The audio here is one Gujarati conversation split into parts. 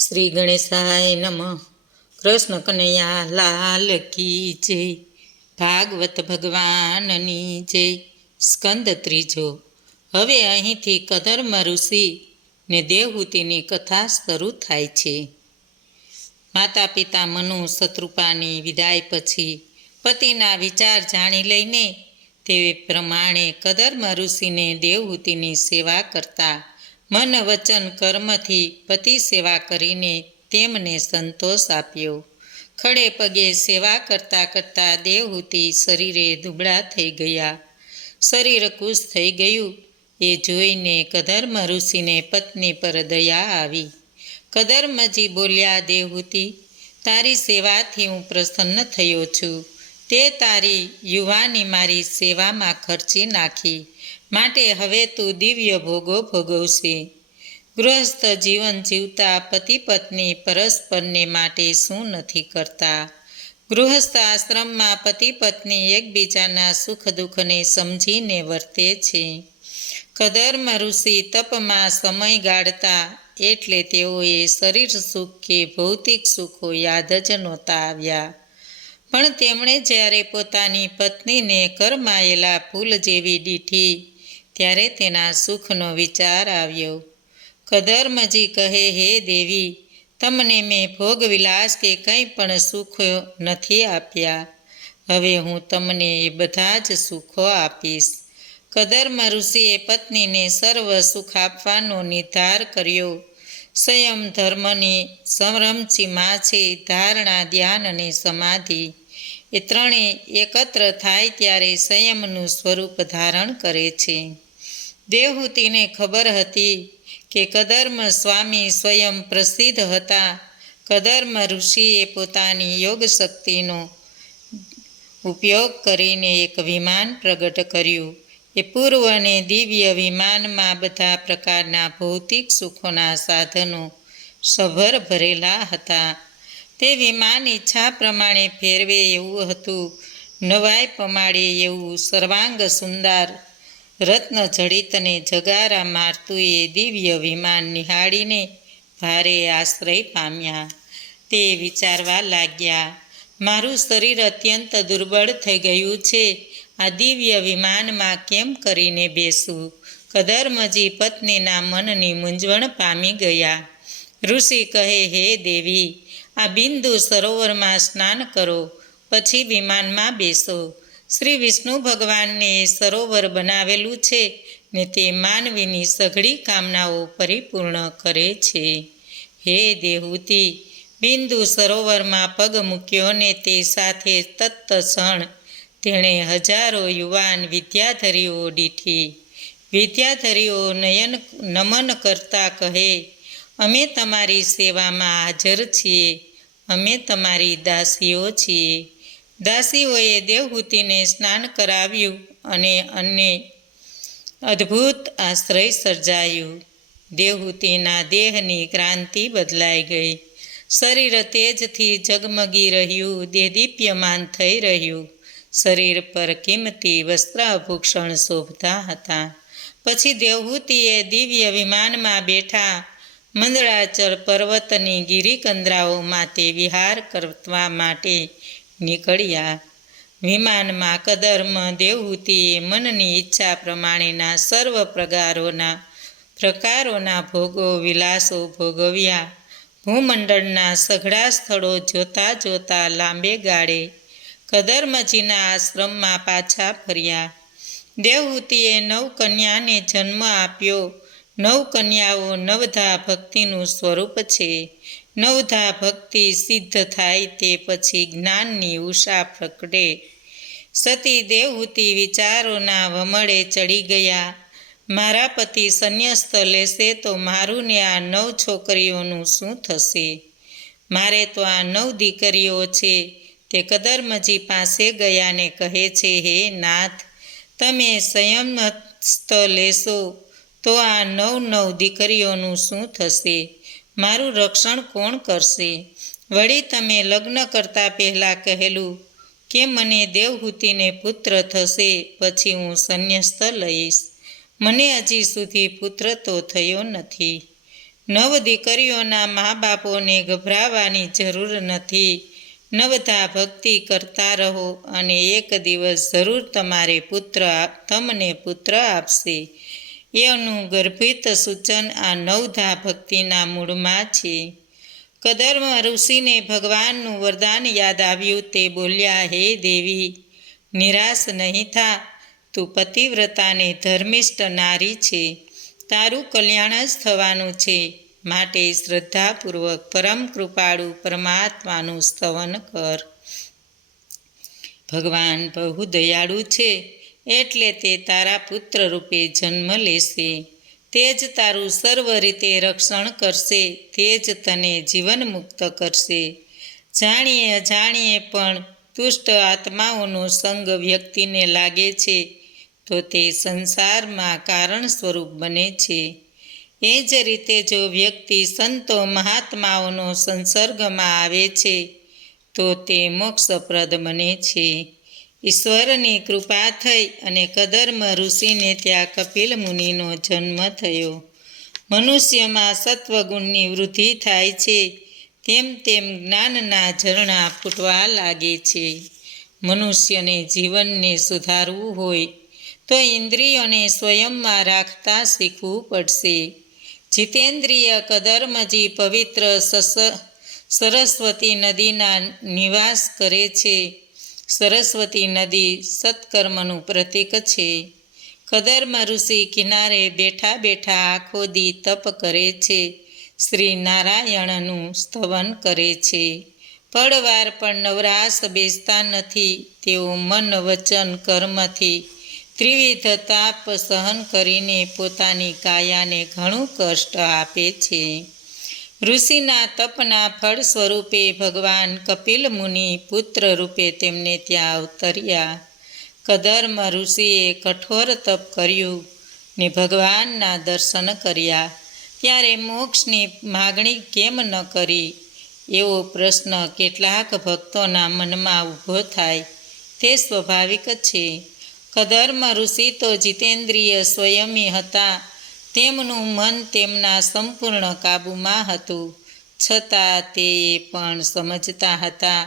શ્રી ગણેશાય નમઃ. કૃષ્ણ કનૈયા લાલ કી જય. ભાગવત ભગવાનની જય. સ્કંદ ત્રીજો. હવે અહીંથી કદર્મ ઋષિ ને દેવહૂતિની કથા શરૂ થાય છે. માતા પિતા મનુ શત્રુપાની વિદાય પછી પતિના વિચાર જાણી લઈને તે પ્રમાણે કદર્મ ઋષિને દેવહૂતિની સેવા કરતા મન વચન કર્મથી પતિ સેવા કરીને તેમને સંતોષ આપ્યો. ખડે પગે સેવા કરતાં કરતાં દેવહૂતિ શરીરે દુબળા થઈ ગયા. શરીર કુશ થઈ ગયું એ જોઈને કદર્મ ઋષિને પત્ની પર દયા આવી. કદર્મજી બોલ્યા, દેવહૂતિ, તારી સેવાથી હું પ્રસન્ન થયો છું. તે તારી યુવાની મારી સેવામાં ખર્ચી નાખી, માટે હવે તું દિવ્ય ભોગો ભોગવશે. ગૃહસ્થ જીવન જીવતા પતિ પત્ની પરસ્પરને માટે શું નથી કરતા? ગૃહસ્થ આશ્રમમાં પતિ પત્ની એકબીજાના સુખ દુઃખને સમજીને વર્તે છે. કદર્મ ઋષિ તપમાં સમય ગાળતા એટલે તેઓએ શરીર સુખ કે ભૌતિક સુખો યાદ જ નહોતા આવ્યા. પણ તેમણે જ્યારે પોતાની પત્નીને કરમાયેલા ફૂલ જેવી દીઠી ત્યારે તેના સુખનો વિચાર આવ્યો. કદર્મજી કહે, હે દેવી, તમને મેં ભોગવિલાસ કે કંઈ પણ સુખો નથી આપ્યા. હવે હું તમને એ બધા જ સુખો આપીશ. કદર્મ ઋષિએ પત્નીને સર્વ સુખ આપવાનો નિર્ધાર કર્યો. સંયમ ધર્મની સંરમસીમા છે. ધારણા, ધ્યાન અને સમાધિ એ ત્રણેય એકત્ર થાય ત્યારે સંયમનું સ્વરૂપ ધારણ કરે છે. દેવહૂતિને ખબર હતી કે કદર્મ સ્વામી સ્વયં પ્રસિદ્ધ હતા. કદર્મ ઋષિએ પોતાની યોગ શક્તિનો ઉપયોગ કરીને એક વિમાન પ્રગટ કર્યું. એ પૂર્વ અને દિવ્ય વિમાનમાં બધા પ્રકારના ભૌતિક સુખોના સાધનો સભર ભરેલા હતા. તે વિમાન ઈચ્છા પ્રમાણે ફેરવે એવું હતું. નવાઈ પમાડે એવું સર્વાંગ સુંદર રત્ન જડિતને જગારા મારતું એ દિવ્ય વિમાન નિહાળીને ભારે આશ્રય પામ્યા. તે વિચારવા લાગ્યા, મારું શરીર અત્યંત દુર્બળ થઈ ગયું છે. આ દિવ્ય વિમાનમાં કેમ કરીને બેસું? કદર્મજી પત્નીના મનની મૂંઝવણ પામી ગયા. ઋષિ કહે, હે દેવી, આ બિંદુ સરોવરમાં સ્નાન કરો, પછી વિમાનમાં બેસો. શ્રી વિષ્ણુ ભગવાનને એ સરોવર બનાવેલું છે ને તે માનવીની સઘળી કામનાઓ પરિપૂર્ણ કરે છે. હે દેવહૂતિ, બિંદુ સરોવરમાં પગ મૂક્યો ને તે સાથે તત્ક્ષણ તેણે હજારો યુવાન વિદ્યાધરીઓ દીઠી. વિદ્યાધરીઓ નમન કરતા કહે, અમે તમારી સેવામાં હાજર છીએ. અમે તમારી દાસીઓ છીએ. દાસીઓએ દેવહૂતિને સ્નાન કરાવ્યું અને અદ્ભુત આશ્રય સર્જાયું. દેવહૂતિના દેહની ક્રાંતિ બદલાઈ ગઈ. શરીર તેજથી ઝગમગી રહ્યું, દેદીપ્યમાન થઈ રહ્યું. શરીર પર કિંમતી વસ્ત્રાભૂષણ શોભતા હતા. પછી દેવહૂતિએ દિવ્ય વિમાનમાં બેઠા મંદળાચળ પર્વતની ગિરિકંદરાઓમાં તે વિહાર કરવા માટે નીકળ્યા. વિમાનમાં કદર્મ દેવહૂતિએ મનની ઈચ્છા પ્રમાણેના સર્વ પ્રકારોના ભોગો વિલાસો ભોગવ્યા. ભૂમંડળના સઘળા સ્થળો જોતા જોતા લાંબે ગાળે કદર્મજીના આશ્રમમાં પાછા ફર્યા. દેવહૂતિએ 9 કન્યાને જન્મ આપ્યો. 9 કન્યાઓ નવધા ભક્તિનું સ્વરૂપ છે. નવધા ભક્તિ સિદ્ધ થાય તે પછી જ્ઞાનની ઉષા પ્રગટે. સતી દેવહૂતિ વિચારોના વમળે ચડી ગયા. મારા પતિ સંન્યસ્ત લેશે તો મારું ને આ 9 છોકરીઓનું શું થશે? મારે તો આ 9 દીકરીઓ છે. તે કદર્મજી પાસે ગયા ને કહે છે, હે નાથ, તમે સંયમસ્ત લેશો તો આ 9 દીકરીઓનું શું થશે? મારું રક્ષણ કોણ કરશે? વળી તમે લગ્ન કરતા પહેલાં કહેલું કે મને દેવહૂતિને પુત્ર થશે, પછી હું સંન્યસ્ત લઈશ. મને હજી સુધી પુત્ર તો થયો નથી. નવ દીકરીઓના મા બાપોને ગભરાવાની જરૂર નથી. નવધા ભક્તિ કરતા રહો અને એક દિવસ જરૂર તમને પુત્ર આપશે. એનું ગર્ભિત સૂચન આ નવધા ભક્તિના મૂળમાં છે. કદર્મ ઋષિને ભગવાનનું વરદાન યાદ આવ્યું. તે બોલ્યા, હે દેવી, નિરાશ નહીં થા. તું પતિવ્રતાને ધર્મિષ્ઠ નારી છે. તારું કલ્યાણ જ થવાનું છે. માટે શ્રદ્ધાપૂર્વક પરમ કૃપાળુ પરમાત્માનું સ્તવન કર. ભગવાન બહુ દયાળુ છે, એટલે તે તારા પુત્ર રૂપે જન્મ લેશે. તે જ તારું સર્વ રીતે રક્ષણ કરશે. તે જ તને જીવન મુક્ત કરશે. જાણીએ અજાણીએ પણ દુષ્ટ આત્માઓનો સંગ વ્યક્તિને લાગે છે તો તે સંસારમાં કારણ સ્વરૂપ બને છે. એ જ રીતે જો વ્યક્તિ સંતો મહાત્માઓનો સંસર્ગમાં આવે છે તો તે મોક્ષપ્રદ બને છે. ઈશ્વરની કૃપા થઈ અને કદર્મ ઋષિને ત્યાં કપિલ મુનિનો જન્મ થયો. મનુષ્યમાં સત્વગુણની વૃદ્ધિ થાય છે તેમ તેમ જ્ઞાનના ઝરણા ફૂટવા લાગે છે. મનુષ્યને જીવનને સુધારવું હોય તો ઇન્દ્રિયોને સ્વયંમાં રાખતા શીખવું પડશે. જીતેન્દ્રિય કદર્મજી પવિત્ર સરસ્વતી નદીના નિવાસ કરે છે. સરસ્વતી નદી સત્કર્મનું પ્રતીક છે. કદર્મ ઋષિ કિનારે બેઠા બેઠા આખો દી તપ કરે છે. શ્રી નારાયણનું સ્તવન કરે છે. પળવાર પણ નવરાશ બેસતા નથી. તેઓ મન વચન કર્મથી ત્રિવિધ તાપ સહન કરીને પોતાની કાયાને ઘણું કષ્ટ આપે છે. ઋષિના તપના ફળ સ્વરૂપે ભગવાન કપિલ મુનિ પુત્ર રૂપે તેમને ત્યાં અવતર્યા. કદર્મ ઋષિએ કઠોર તપ કર્યું ને ભગવાનના દર્શન કર્યા. ત્યારે મોક્ષની માગણી કેમ ન કરી? એવો પ્રશ્ન કેટલાક ભક્તોના મનમાં ઊભો થાય તે સ્વાભાવિક છે. કદર્મ ઋષિ તો જીતેન્દ્રિય સ્વયંમી હતા. તેમનું મન તેમના સંપૂર્ણ કાબૂમાં હતું. છતાં તે પણ સમજતા હતા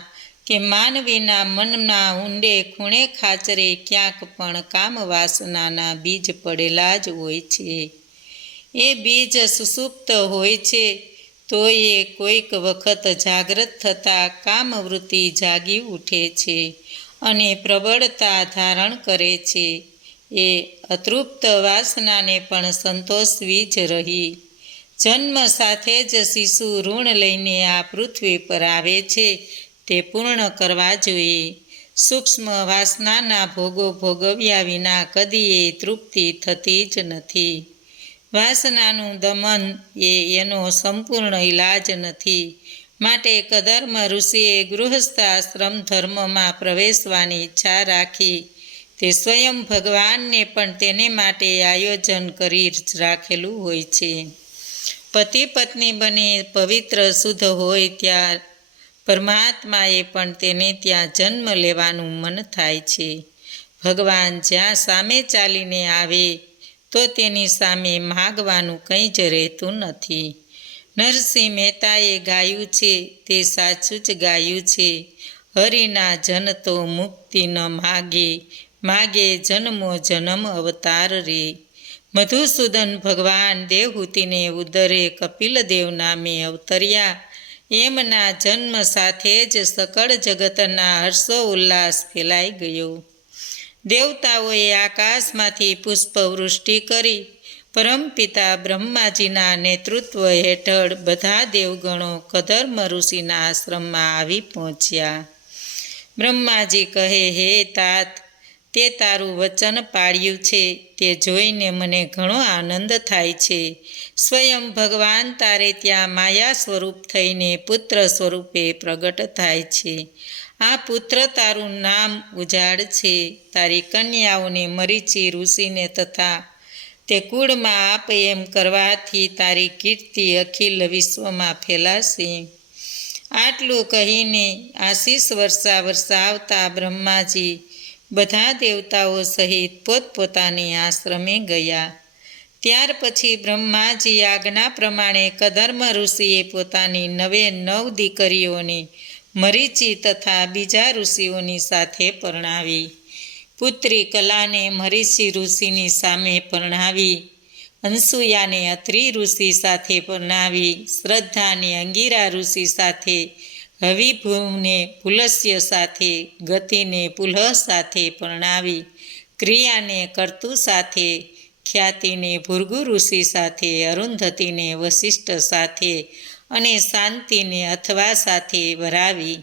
કે માનવીના મનના ઊંડે ખૂણે ખાચરે ક્યાંક પણ કામ વાસનાના બીજ પડેલા જ હોય છે. એ બીજ સુષુપ્ત હોય છે તો એ કોઈક વખત જાગૃત થતાં કામવૃત્તિ જાગી ઉઠે છે અને પ્રબળતા ધારણ કરે છે. એ અતૃપ્ત વાસનાને પણ સંતોષવી જ રહી. જન્મ સાથે જ શિશુ ઋણ લઈને આ પૃથ્વી પર આવે છે તે પૂર્ણ કરવા જોઈએ. સૂક્ષ્મ વાસનાના ભોગો ભોગવ્યા વિના કદીએ તૃપ્તિ થતી જ નથી. વાસનાનું દમન એનો સંપૂર્ણ ઈલાજ નથી. માટે કદર્મ ઋષિએ ગૃહસ્થાશ્રમ ધર્મમાં પ્રવેશવાની ઈચ્છા રાખી. તે સ્વયં ભગવાનને પણ તેને માટે આયોજન કરી રાખેલું હોય છે. પતિ પત્ની બને પવિત્ર શુદ્ધ હોય ત્યાં પરમાત્માએ પણ તેને ત્યાં જન્મ લેવાનું મન થાય છે. ભગવાન જ્યાં સામે ચાલીને આવે તો તેની સામે માગવાનું કંઈ જ રહેતું નથી. નરસિંહ મહેતાએ ગાયું છે તે સાચું જ ગાયું છે. હરિના જન તો મુક્તિ ન માગે, માગે જન્મો જન્મ અવતાર રે. મધુસૂદન ભગવાન દેવહૂતિને ઉદરે કપિલદેવ નામે અવતર્યા. એમના જન્મ સાથે જ સકળ જગતના હર્ષો ઉલ્લાસ ફેલાઈ ગયો. દેવતાઓએ આકાશમાંથી પુષ્પવૃષ્ટિ કરી. પરમપિતા બ્રહ્માજીના નેતૃત્વ હેઠળ બધા દેવગણો કદર્મ ઋષિના આશ્રમમાં આવી પહોંચ્યા. બ્રહ્માજી કહે, હે તાત, તે તારું વચન પાળ્યું છે તે જોઈને મને ઘણો આનંદ થાય છે. સ્વયં ભગવાન તારે ત્યાં માયા સ્વરૂપ થઈને પુત્ર સ્વરૂપે પ્રગટ થાય છે. આ પુત્ર તારું નામ ઉજાડ છે. તારી કન્યાઓને મરીચી ઋષિને તથા તે કુળમાં આપ એમ કરવાથી તારી કીર્તિ અખિલ વિશ્વમાં ફેલાશે. આટલું કહીને આશીષ વરસાવતા બ્રહ્માજી બધા દેવતાઓ સહિત પોતપોતાની આશ્રમે ગયા. ત્યાર પછી બ્રહ્માજી આજ્ઞા પ્રમાણે કદર્મ ઋષિએ પોતાની 9 દીકરીઓને મરીચી તથા બીજા ઋષિઓની સાથે પરણાવી. પુત્રી કલાને મરીચી ઋષિની સામે પરણાવી, અનસૂયાને અત્રિ ઋષિ સાથે પરણાવી, શ્રદ્ધાને અંગિરા ઋષિ સાથે, હવિભૂને પુલસ્ય સાથે, ગતિને પુલહ સાથે પરણાવી, ક્રિયાને કર્તુ સાથે, ખ્યાતિને ભૃગુ ઋષિ સાથે, અરુંધતીને વસિષ્ઠ સાથે અને શાંતિને અથવા સાથે વરાવી.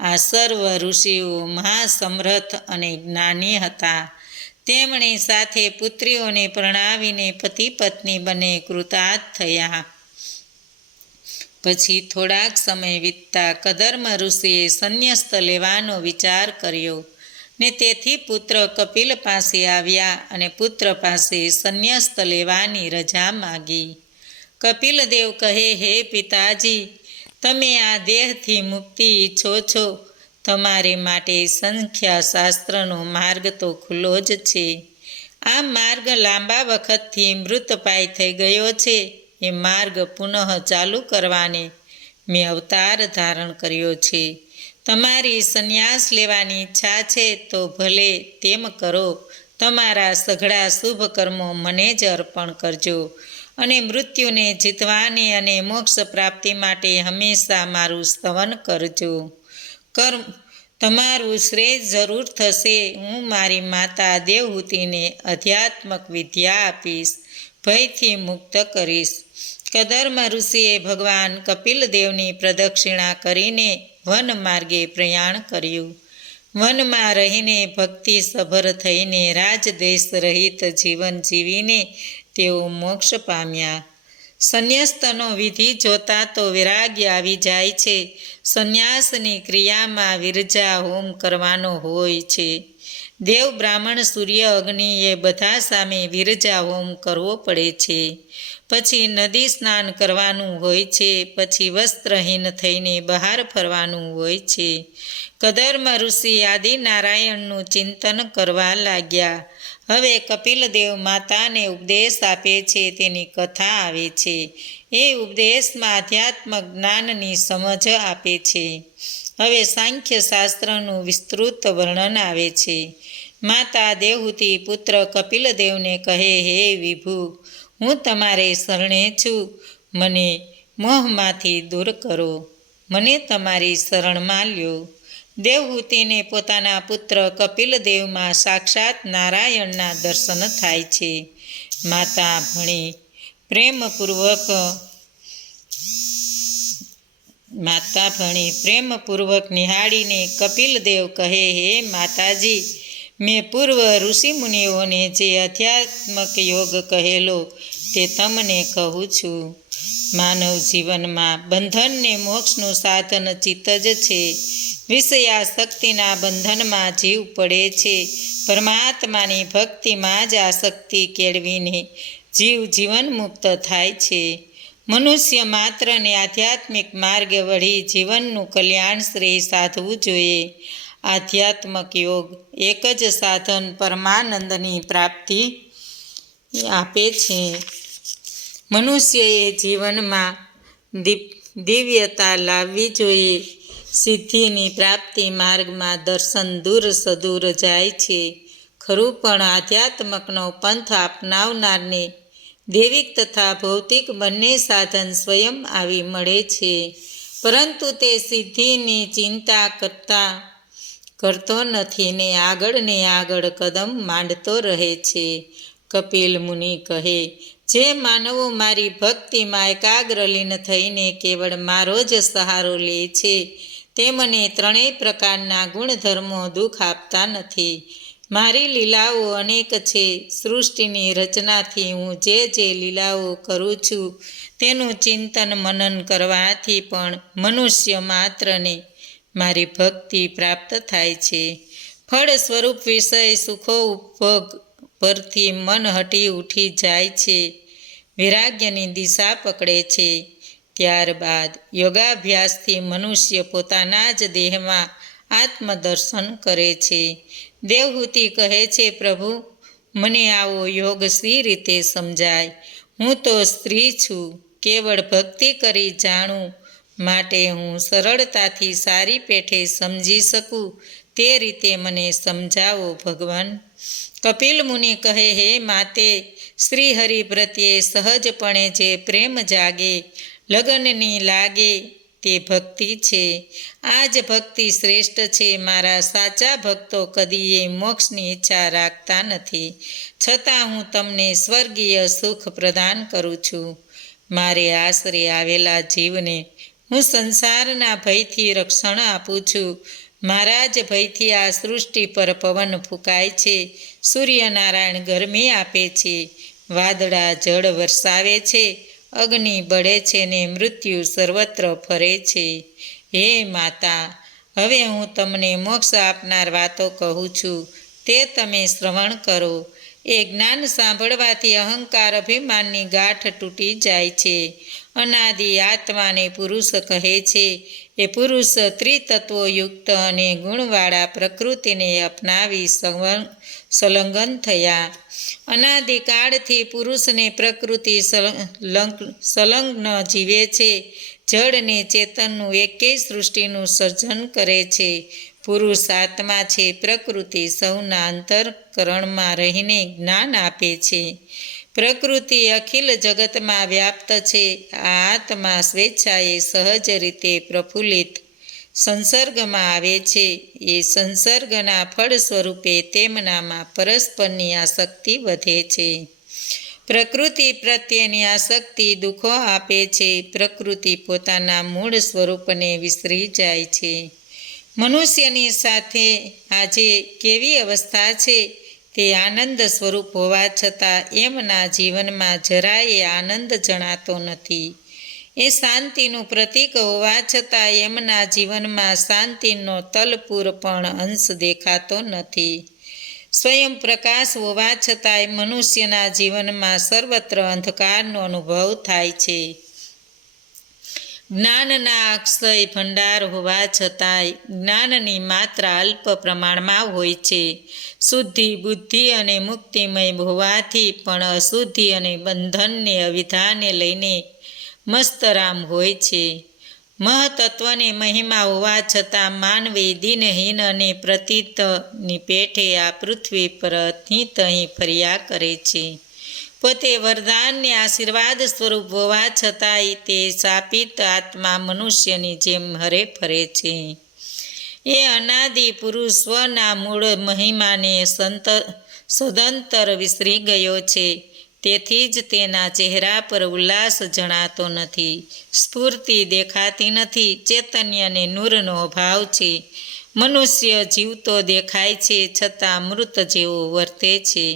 આ સર્વ ઋષિઓ મહાસમર્થ અને જ્ઞાની હતા. તેમણે સાથે પુત્રીઓને પરણાવીને પતિ પત્ની બંને કૃતાર્થ થયા. પછી થોડાક સમય વીતતા કદર્મ ઋષિએ સંન્યસ્ત લેવાનો વિચાર કર્યો ને તેથી પુત્ર કપિલ પાસે આવ્યા અને પુત્ર પાસે સંન્યસ્ત લેવાની રજા માગી. કપિલદેવ કહે, હે પિતાજી, તમે આ દેહથી મુક્તિ ઈચ્છો છો. તમારે માટે સંખ્યા શાસ્ત્રનો માર્ગ તો ખુલ્લો જ છે. આ માર્ગ લાંબા વખતથી મૃતપાય થઈ ગયો છે. એ માર્ગ પુનઃ ચાલુ કરવાને મેં અવતાર ધારણ કર્યો છે. તમારી સંન્યાસ લેવાની ઈચ્છા છે તો ભલે તેમ કરો. તમારા સઘળા શુભ કર્મો મને જ અર્પણ કરજો અને મૃત્યુને જીતવાને અને મોક્ષ પ્રાપ્તિ માટે હંમેશા મારું સ્તવન કરજો. તમારું શ્રેય જરૂર થશે. હું મારી માતા દેવહૂતિને અધ્યાત્મક વિદ્યા આપીશ, ભયથી મુક્ત કરીશ. કદર્મ ઋષિએ ભગવાન કપિલદેવની પ્રદક્ષિણા કરીને વન માર્ગે પ્રયાણ કર્યું. વનમાં રહીને ભક્તિ સભર થઈને રાજદેશ રહિત જીવન જીવીને તેઓ મોક્ષ પામ્યા. સંન્યસ્તનો વિધિ જોતા તો વૈરાગ્ય આવી જાય છે. સંન્યાસની ક્રિયામાં વિરજા હોમ કરવાનો હોય છે. દેવ, બ્રાહ્મણ, સૂર્ય, અગ્નિ એ બધા સામે વિરજા હોમ કરવો પડે છે. પછી નદી સ્નાન કરવાનું હોય છે. પછી વસ્ત્રહીન થઈને બહાર ફરવાનું હોય છે. કદર્મ ઋષિ આદિનારાયણનું ચિંતન કરવા લાગ્યા. હવે કપિલદેવ માતાને ઉપદેશ આપે છે. તેની કથા આવે છે. એ ઉપદેશમાં આધ્યાત્મક જ્ઞાનની સમજ આપે છે. હવે સાંખ્ય શાસ્ત્રનું વિસ્તૃત વર્ણન આવે છે. માતા દેવહૂતિ પુત્ર કપિલદેવને કહે, હે વિભુ, હું તમારે શરણે છું. મને મોહમાંથી દૂર કરો. મને તમારી શરણમાં લ્યો. દેવહૂતિને પોતાના પુત્ર કપિલદેવમાં સાક્ષાત નારાયણના દર્શન થાય છે. માતા ભણી પ્રેમપૂર્વક નિહાળીને કપિલદેવ કહે, હે માતાજી, મેં પૂર્વ ઋષિમુનિઓને જે અધ્યાત્મક યોગ કહેલો તે તમને કહું છું. માનવ જીવનમાં બંધનને મોક્ષનું સાધન ચિત્ત જ છે. વિષયાસક્તિના બંધનમાં જીવ પડે છે. પરમાત્માની ભક્તિમાં જ આસક્તિ કેળવીને જીવ જીવન મુક્ત થાય છે. મનુષ્ય માત્રને આધ્યાત્મિક માર્ગે વળી જીવનનું કલ્યાણ શ્રેય સાધવું જોઈએ. આધ્યાત્મક યોગ એક જ સાધન પરમાનંદની પ્રાપ્તિ આપે છે. મનુષ્યએ જીવનમાં દિવ્યતા લાવવી જોઈએ. સિદ્ધિની પ્રાપ્તિ માર્ગમાં દર્શન દૂર સદૂર જાય છે. ખરું પણ આધ્યાત્મકનો પંથ અપનાવનારને દૈવિક તથા ભૌતિક બંને સાધન સ્વયં આવી મળે છે. પરંતુ તે સિદ્ધિની ચિંતા કરતો નથી ને આગળ કદમ માંડતો રહે છે. કપિલ મુનિ કહે, જે માનવો મારી ભક્તિમાં એકાગ્રલીન થઈને કેવળ મારો જ સહારો લે છે તે મને 3 પ્રકારના ગુણધર્મો દુઃખ આપતા નથી. મારી લીલાઓ અનેક છે. સૃષ્ટિની રચનાથી હું જે લીલાઓ કરું છું તેનું ચિંતન મનન કરવાથી પણ મનુષ્ય માત્રને મારી ભક્તિ પ્રાપ્ત થાય છે. ફળ સ્વરૂપ વિષય સુખો ઉપભોગ પરથી મન હટી ઉઠી જાય છે. વૈરાગ્યની દિશા પકડે છે. ત્યારબાદ યોગાભ્યાસથી મનુષ્ય પોતાના જ દેહમાં આત્મદર્શન કરે છે. દેવહૂતિ કહે છે, પ્રભુ, મને આવો યોગ સી રીતે સમજાય? હું તો સ્ત્રી છું, કેવળ ભક્તિ કરી જાણું માટે હું સરળતાથી સારી પેઠે સમજી શકું તે રીતે મને સમજાવો ભગવાન. કપિલ મુનિ કહે, હે માતે, શ્રી હરિ પ્રત્યે સહજપણે જે પ્રેમ જાગે, લગનની લાગે તે ભક્તિ છે. આ જ ભક્તિ શ્રેષ્ઠ છે. મારા સાચા ભક્તો કદીએ મોક્ષની ઈચ્છા રાખતા નથી, છતાં હું તમને સ્વર્ગીય સુખ પ્રદાન કરું છું. મારે આશરે આવેલા જીવને હું સંસારના ભયથી રક્ષણ આપું છું. મારા જ ભયથી આ સૃષ્ટિ પર પવન ફૂંકાય છે, સૂર્યનારાયણ ગરમી આપે છે, વાદળા જળ વરસાવે છે, અગ્નિ બળે છે ને મૃત્યુ સર્વત્ર ફરે છે. હે માતા, હવે હું તમને મોક્ષ આપનાર વાતો કહું છું, તે તમે શ્રવણ કરો. એ જ્ઞાન સાંભળવાથી અહંકાર અભિમાનની ગાંઠ તૂટી જાય છે. અનાદિ આત્માને પુરુષ કહે છે. એ પુરુષ ત્રિતત્વયુક્ત અને ગુણવાળા પ્રકૃતિને અપનાવી સંલગ્ન થયા. અનાદિકાળથી પુરુષને પ્રકૃતિ સંલગ્ન જીવે છે. જળ ને ચેતનનું એકેય સૃષ્ટિનું સર્જન કરે છે. પુરુષ આત્મા છે. પ્રકૃતિ સૌના અંતઃકરણમાં રહીને જ્ઞાન આપે છે. પ્રકૃતિ અખિલ જગતમાં વ્યાપ્ત છે. આ આત્મા સ્વેચ્છાએ સહજ રીતે પ્રફુલ્લિત સંસર્ગમાં આવે છે. એ સંસર્ગના ફળ સ્વરૂપે તેમનામાં પરસ્પરની આસક્તિ વધે છે. પ્રકૃતિ પ્રત્યેની આસક્તિ દુઃખો આપે છે. પ્રકૃતિ પોતાના મૂળ સ્વરૂપને વિસરી જાય છે. મનુષ્યની સાથે આજે કેવી અવસ્થા છે? તે આનંદ સ્વરૂપ હોવા છતાં એમના જીવનમાં જરાય આનંદ જણાતો નથી. એ શાંતિનું પ્રતીક હોવા છતાં એમના જીવનમાં શાંતિનો તલપૂર પણ અંશ દેખાતો નથી. સ્વયં પ્રકાશ હોવા છતાંય મનુષ્યના જીવનમાં સર્વત્ર અંધકારનો અનુભવ થાય છે. જ્ઞાનના અક્ષય ભંડાર હોવા છતાંય જ્ઞાનની માત્રા અલ્પ પ્રમાણમાં હોય છે. શુદ્ધિ, બુદ્ધિ અને મુક્તિમય હોવાથી પણ અશુદ્ધિ અને બંધનને અવિદ્યાને લઈને મસ્તરામ હોય છે. મહતત્વને મહિમા હોવા છતાં માનવી દિનહીન અને પ્રતીતની પેઠે આ પૃથ્વી પર અહીં ફર્યા કરે છે. પોતે વરદાનને આશીર્વાદ સ્વરૂપ હોવા છતાંય તે શાપિત આત્મા મનુષ્યની જેમ હરે ફરે છે. એ અનાદિ પુરુષ સ્વના મૂળ મહિમાને સદંતર વિસરી ગયો છે. તેથી જ તેના ચહેરા પર ઉલ્લાસ જણાતો નથી, સ્ફૂર્તિ દેખાતી નથી, ચૈતન્ય અને નૂરનો અભાવ છે. મનુષ્ય જીવતો દેખાય છે, છતાં મૃત જેવો વર્તે છે.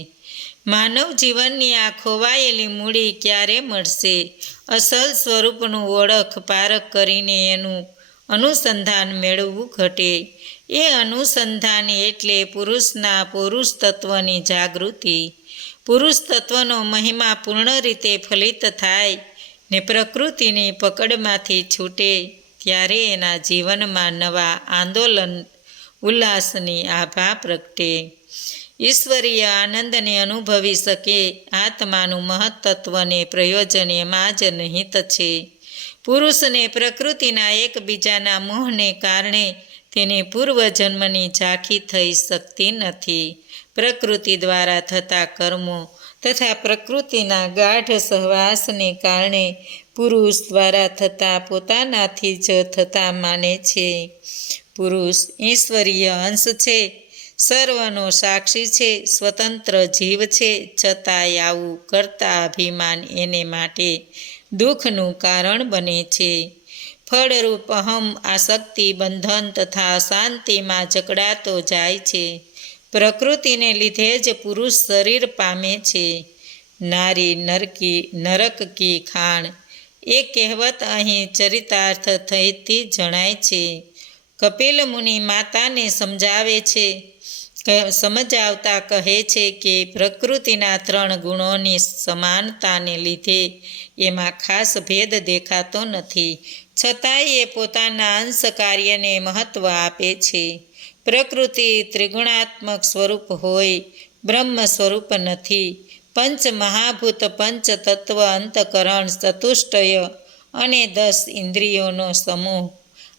માનવ જીવનની આ ખોવાયેલી મૂડી ક્યારે મળશે? અસલ સ્વરૂપનું ઓળખ પારખ કરીને એનું અનુસંધાન મેળવવું ઘટે. એ અનુસંધાન એટલે પુરુષના પુરુષ તત્વની જાગૃતિ. પુરુષ તત્વનો મહિમા પૂર્ણ રીતે ફલિત થાય ને પ્રકૃતિની પકડમાંથી છૂટે, ત્યારે એના જીવનમાં નવા આંદોલન ઉલ્લાસની આભા પ્રગટે. ઈશ્વરીય આનંદને અનુભવી શકે. આત્માનું મહત્તત્વને પ્રયોજન એમાં જ નિહિત છે. પુરુષને પ્રકૃતિના એકબીજાના મોહને કારણે તેને પૂર્વજન્મની ઝાંખી થઈ શકતી નથી. પ્રકૃતિ દ્વારા થતા કર્મો તથા પ્રકૃતિના ગાઢ સહવાસને કારણે પુરુષ દ્વારા થતા પોતાનાથી જ થતા માને છે. પુરુષ ઈશ્વરીય અંશ છે, સર્વનો સાક્ષી છે, સ્વતંત્ર જીવ છે, છતાંય આવું કરતા અભિમાન એને માટે દુઃખનું કારણ બને છે. ફળરૂપ અહમ, આસક્તિ, બંધન તથા અશાંતિમાં જકડાતો જાય છે. પ્રકૃતિને લીધે જ પુરુષ શરીર પામે છે. નારી નરક કી ખાણ, એ કહેવત અહીં ચરિતાર્થ થઈથી જણાય છે. કપિલ મુનિ માતાને સમજાવતા કહે છે કે પ્રકૃતિના 3 ગુણોની સમાનતાને લીધે એમાં ખાસ ભેદ દેખાતો નથી, છતાંય એ પોતાના અંશ કાર્યને મહત્ત્વ આપે છે. પ્રકૃતિ ત્રિગુણાત્મક સ્વરૂપ હોય બ્રહ્મ સ્વરૂપ નથી. પંચ મહાભૂત, પંચ તત્વ, અંતકરણ, ચતુષ્ટય અને 10 ઇન્દ્રિયોનો સમૂહ,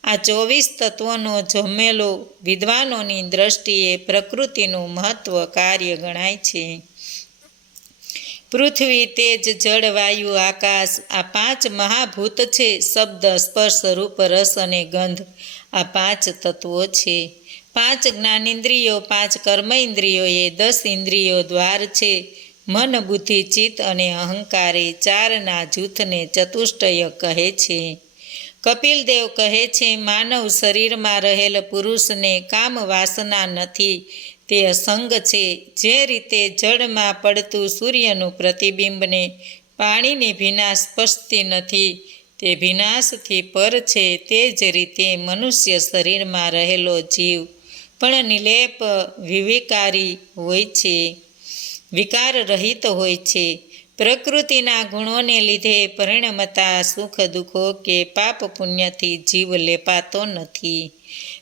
આ 24 તત્વોનો જમેલો વિદ્વાનોની દ્રષ્ટિએ પ્રકૃતિનું મહત્વ કાર્ય ગણાય છે. પૃથ્વી, તેજ, જળ, વાયુ, આકાશ આ 5 મહાભૂત છે. શબ્દ, સ્પર્શ, રૂપ, રસ અને ગંધ આ 5 તત્વો છે. 5 જ્ઞાનેન્દ્રિયો, 5 કર્મેન્દ્રિયો એ 10 ઇન્દ્રિયો દ્વાર છે. મન, બુદ્ધિ, ચિત્ત અને અહંકાર એ 4ના જૂથને ચતુષ્ટય કહે છે. કપિલદેવ કહે છે, માનવ શરીરમાં રહેલ પુરુષને કામ વાસના નથી, તે અસંગ છે. જે રીતે જળમાં પડતું સૂર્યનું પ્રતિબિંબને પાણીની ભીનાશ સ્પર્શતી નથી, તે ભીનાશથી પર છે, તે જ રીતે મનુષ્ય શરીરમાં રહેલો જીવ પણ નિર્લેપ વિવિકારી હોય છે, વિકાર રહિત હોય છે. પ્રકૃતિના ગુણોને લીધે પરિણમતા સુખ દુઃખો કે પાપ પુણ્યથી જીવ લેપાતો નથી.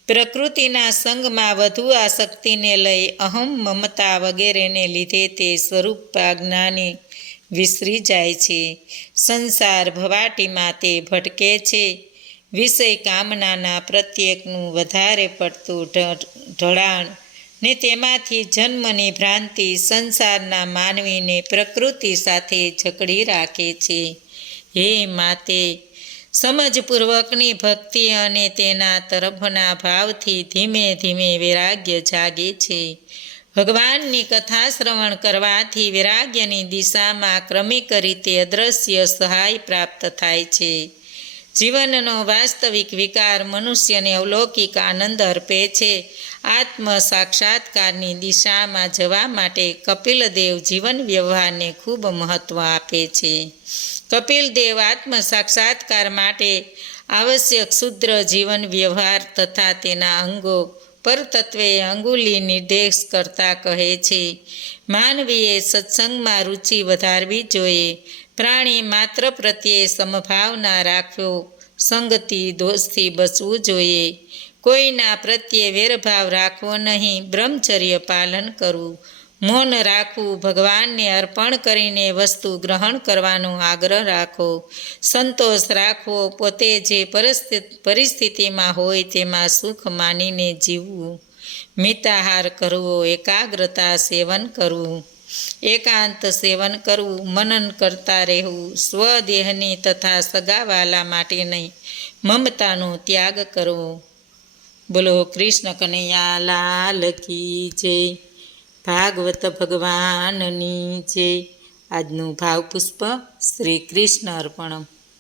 પ્રકૃતિના સંગમાં વધુ આસક્તિને લઈ અહમ, મમતા વગેરેને લીધે તે સ્વરૂપાજ્ઞાની વિસરી જાય છે. સંસાર ભવાટીમાં તે ભટકે છે. વિષય કામનાના પ્રત્યેકનું વધારે પડતું ઢળાણ ને તેમાંથી જન્મની ભ્રાંતિ સંસારના માનવીને પ્રકૃતિ સાથે જકડી રાખે છે. હે માતે, સમજપૂર્વકની ભક્તિ અને તેના તરફના ભાવથી ધીમે ધીમે વૈરાગ્ય જાગે છે. ભગવાનની કથા શ્રવણ કરવાથી વૈરાગ્યની દિશામાં ક્રમિક રીતે અદ્રશ્ય સહાય પ્રાપ્ત થાય છે. જીવનનો વાસ્તવિક વિકાર મનુષ્યને અવલૌકિક આનંદ અર્પે છે. આત્મ સાક્ષાત્કારની દિશામાં જવા માટે કપિલદેવ જીવન વ્યવહારને ખૂબ મહત્ત્વ આપે છે. કપિલદેવ આત્મ સાક્ષાત્કાર માટે આવશ્યક શુદ્ર જીવન વ્યવહાર તથા તેના અંગો પરતત્વે અંગુલી નિર્દેશ કરતા કહે છે, માનવીએ સત્સંગમાં રુચિ વધારવી જોઈએ. પ્રાણી માત્ર પ્રત્યે સમભાવના રાખવો, સંગતિ દોષથી બચવું જોઈએ. કોઈના પ્રત્યે વેરભાવ રાખવો નહીં. બ્રહ્મચર્ય પાલન કરવું, મૌન રાખવું, ભગવાનને અર્પણ કરીને વસ્તુ ગ્રહણ કરવાનો આગ્રહ રાખવો, સંતોષ રાખવો, પોતે જે પરિસ્થિતિમાં હોય તેમાં સુખ માનીને જીવવું, મિતાહાર કરવો, એકાગ્રતા સેવન કરવું, એકાંત સેવન કરવું, મનન કરતા રહેવું, સ્વદેહની તથા સગાવાલા માટે નહીં, મમતાનો ત્યાગ કરવો. બોલો કૃષ્ણ કનૈયા લાલ કી જય. ભાગવત ભગવાનની જય. આજનું ભાવપુષ્પ શ્રી કૃષ્ણ અર્પણમ.